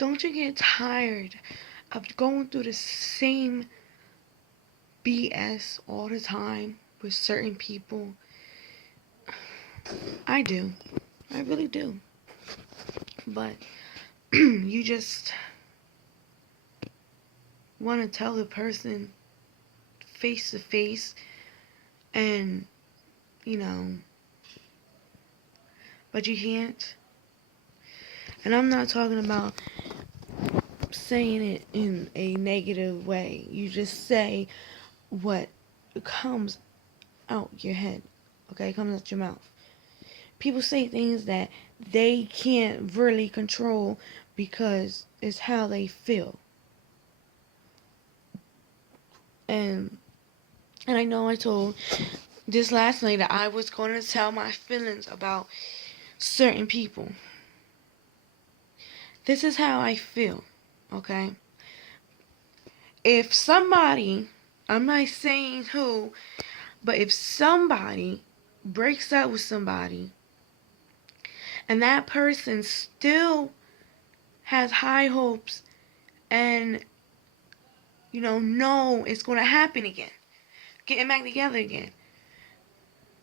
Don't you get tired of going through the same BS all the time with certain people? I do. I really do. But you just want to tell the person face to face and, you know, but you can't. And I'm not talking about saying it in a negative way. You just say what comes out your head, okay? Comes out your mouth. People say things that they can't really control because it's how they feel. And I know I told this last night that I was going to tell my feelings about certain people. This is how I feel, okay? If somebody, I'm not saying who, but if somebody breaks up with somebody and that person still has high hopes and, know it's going to happen again, getting back together again,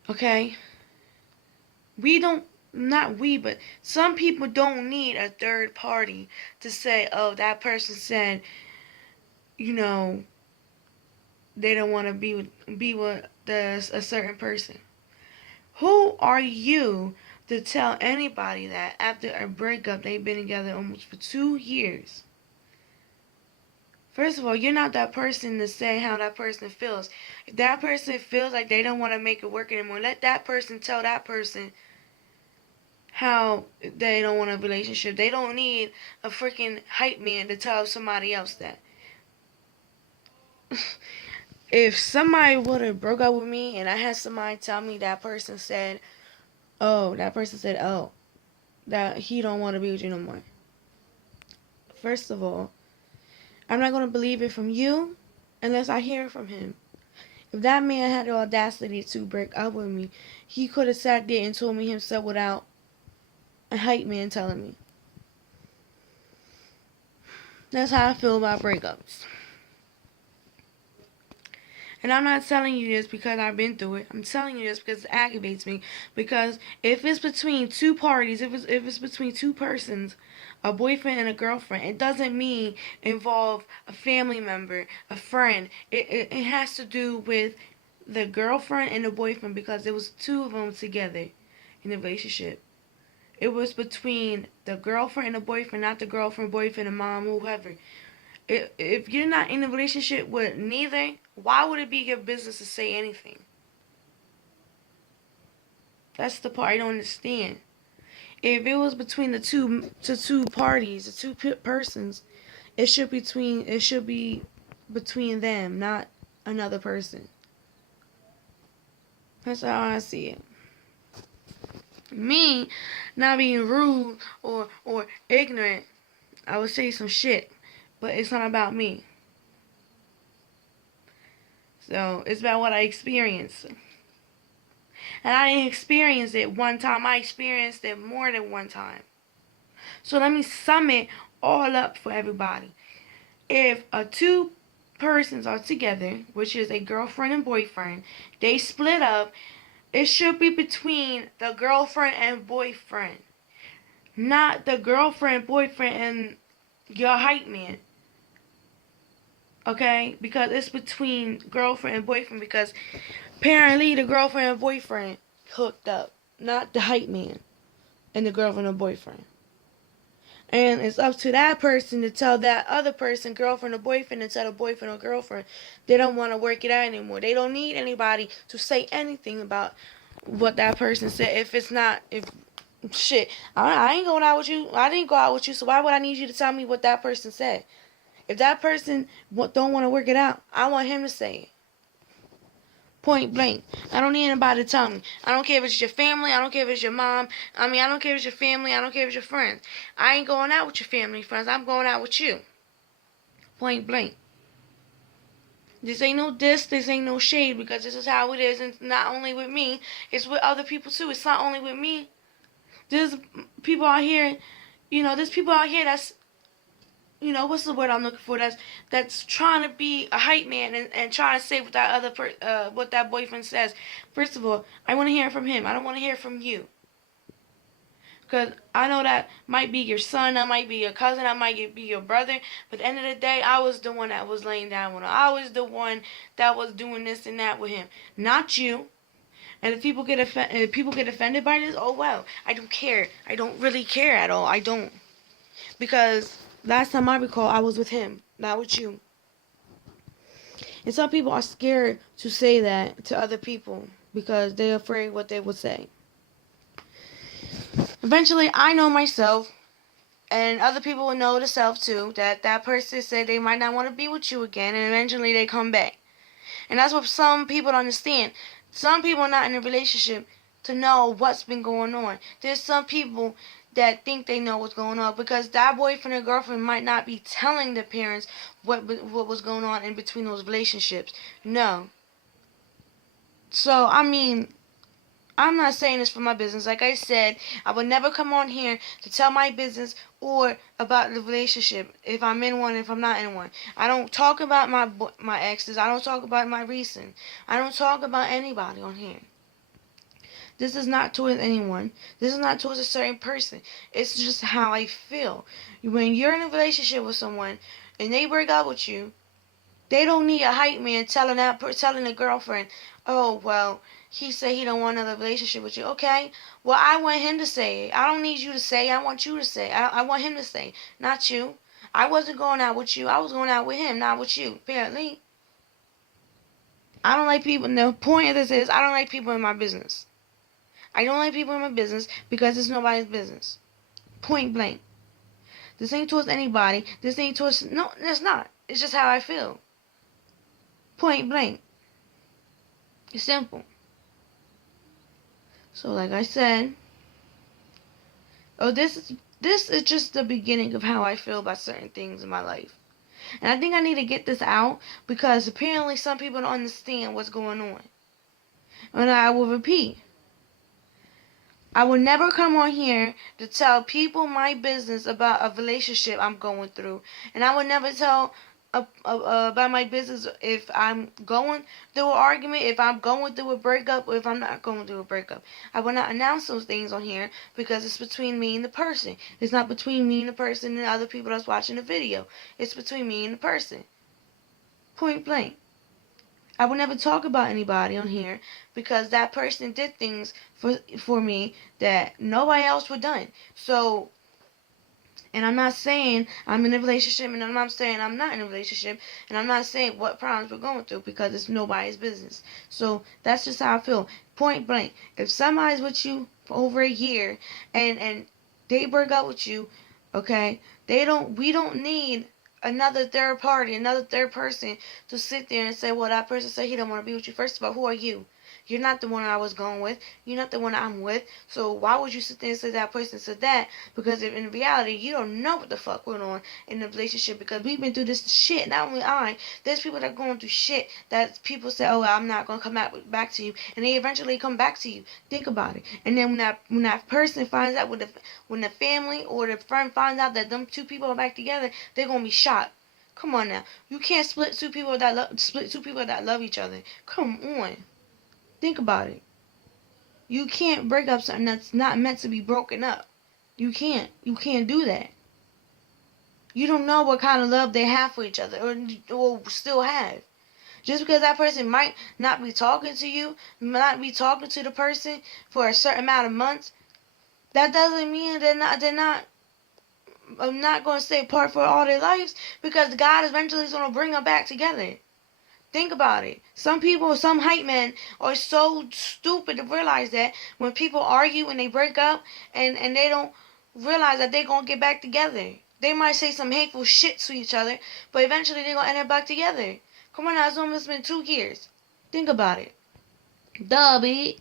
okay? But some people don't need a third party to say, oh, that person said, they don't want to be with a certain person. Who are you to tell anybody that after a breakup they've been together almost for 2 years? First of all, you're not that person to say how that person feels. If that person feels like they don't want to make it work anymore, let that person tell that person how they don't want a relationship. They don't need a freaking hype man to tell somebody else that. If somebody would have broke up with me and I had somebody tell me that person said, oh, that he don't want to be with you no more. First of all, I'm not going to believe it from you unless I hear it from him. If that man had the audacity to break up with me, he could have sat there and told me himself without a hype man telling me. That's how I feel about breakups. And I'm not telling you this because I've been through it. I'm telling you this because it aggravates me. Because if it's between two parties, if it's between two persons, a boyfriend and a girlfriend, it doesn't mean involve a family member, a friend. It has to do with the girlfriend and the boyfriend because it was two of them together in the relationship. It was between the girlfriend and the boyfriend, not the girlfriend, boyfriend, and mom, whoever. If you're not in a relationship with neither, why would it be your business to say anything? That's the part I don't understand. If it was between the two parties, the two persons, it should be between them, not another person. That's how I see it. Me not being rude or ignorant, I would say some shit, but it's not about me. So it's about what I experienced. And I didn't experience it one time. I experienced it more than one time. So let me sum it all up for everybody. If two persons are together, which is a girlfriend and boyfriend, they split up, it should be between the girlfriend and boyfriend. Not the girlfriend, boyfriend, and your hype man. Okay? Because it's between girlfriend and boyfriend because apparently the girlfriend and boyfriend hooked up. Not the hype man and the girlfriend or boyfriend. And it's up to that person to tell that other person, girlfriend or boyfriend, to tell the boyfriend or girlfriend they don't want to work it out anymore. They don't need anybody to say anything about what that person said. Shit, I ain't going out with you. I didn't go out with you, so why would I need you to tell me what that person said? If that person don't want to work it out, I want him to say it. Point blank. I don't need anybody to tell me. I don't care if it's your family. I don't care if it's your mom. I don't care if it's your family. I don't care if it's your friends. I ain't going out with your family friends. I'm going out with you. Point blank. This ain't no diss. This ain't no shade because this is how it is. And it's not only with me. It's with other people too. It's not only with me. There's people out here, there's people out here that's what's the word I'm looking for? That's trying to be a hype man and trying to say what that what that boyfriend says. First of all, I want to hear from him. I don't want to hear from you. Because I know that might be your son, that might be your cousin, that might be your brother. But at the end of the day, I was the one that was laying down with him. I was the one that was doing this and that with him, not you. And if people get offended by this, oh well. I don't care. I don't really care at all. I don't. Because last time I recall, I was with him, not with you. And some people are scared to say that to other people because they're afraid what they would say. Eventually, I know myself, and other people will know the self too, that that person said they might not want to be with you again, and eventually they come back. And that's what some people don't understand. Some people are not in a relationship to know what's been going on. There's some people that think they know what's going on because that boyfriend or girlfriend might not be telling the parents what was going on in between those relationships. No. So, I mean, I'm not saying this for my business. Like I said, I would never come on here to tell my business or about the relationship, if I'm in one, if I'm not in one. I don't talk about my exes. I don't talk about my recent. I don't talk about anybody on here. This is not towards anyone. This is not towards a certain person. It's just how I feel. When you're in a relationship with someone and they break up with you, they don't need a hype man telling the girlfriend, "Oh well, he said he don't want another relationship with you." Okay, well I want him to say it. I don't need you to say it. I want you to say it. I want him to say it, not you. I wasn't going out with you. I was going out with him, not with you. Apparently, I don't like people. The point of this is I don't like people in my business. I don't like people in my business because it's nobody's business. Point blank. This ain't towards anybody. This ain't towards no. It's not. It's just how I feel. Point blank. It's simple. So like I said, this is just the beginning of how I feel about certain things in my life. And I think I need to get this out because apparently some people don't understand what's going on. And I will repeat. I will never come on here to tell people my business about a relationship I'm going through. And I will never tell about my business if I'm going through an argument, if I'm going through a breakup, or if I'm not going through a breakup. I will not announce those things on here because it's between me and the person. It's not between me and the person and the other people that's watching the video. It's between me and the person. Point blank. I would never talk about anybody on here because that person did things for me that nobody else would done. So, and I'm not saying I'm in a relationship, and I'm not saying I'm not in a relationship, and I'm not saying what problems we're going through because it's nobody's business. So that's just how I feel. Point blank. If somebody's with you for over a year and they break up with you, okay, we don't need another third party, another third person to sit there and say, well, that person said he don't want to be with you. First of all, who are you? You're not the one I was going with. You're not the one I'm with. So why would you sit there and say that person said that? Because if in reality, you don't know what the fuck went on in the relationship because we've been through this shit. Not only there's people that are going through shit that people say, oh, I'm not going to come back to you. And they eventually come back to you. Think about it. And then when that person finds out, when the family or the friend finds out that them two people are back together, they're going to be shocked. Come on now. You can't split two people that love each other. Come on. Think about it. You can't break up something that's not meant to be broken up. You can't. You can't do that. You don't know what kind of love they have for each other or still have. Just because that person might not be talking to you, might be talking to the person for a certain amount of months, that doesn't mean they're not I'm not going to stay apart for all their lives because God eventually is going to bring them back together. Think about it. Some people, some hype men are so stupid to realize that when people argue and they break up and they don't realize that they're going to get back together. They might say some hateful shit to each other, but eventually they're going to end up back together. Come on now, it's almost been 2 years. Think about it. Duh, bitch.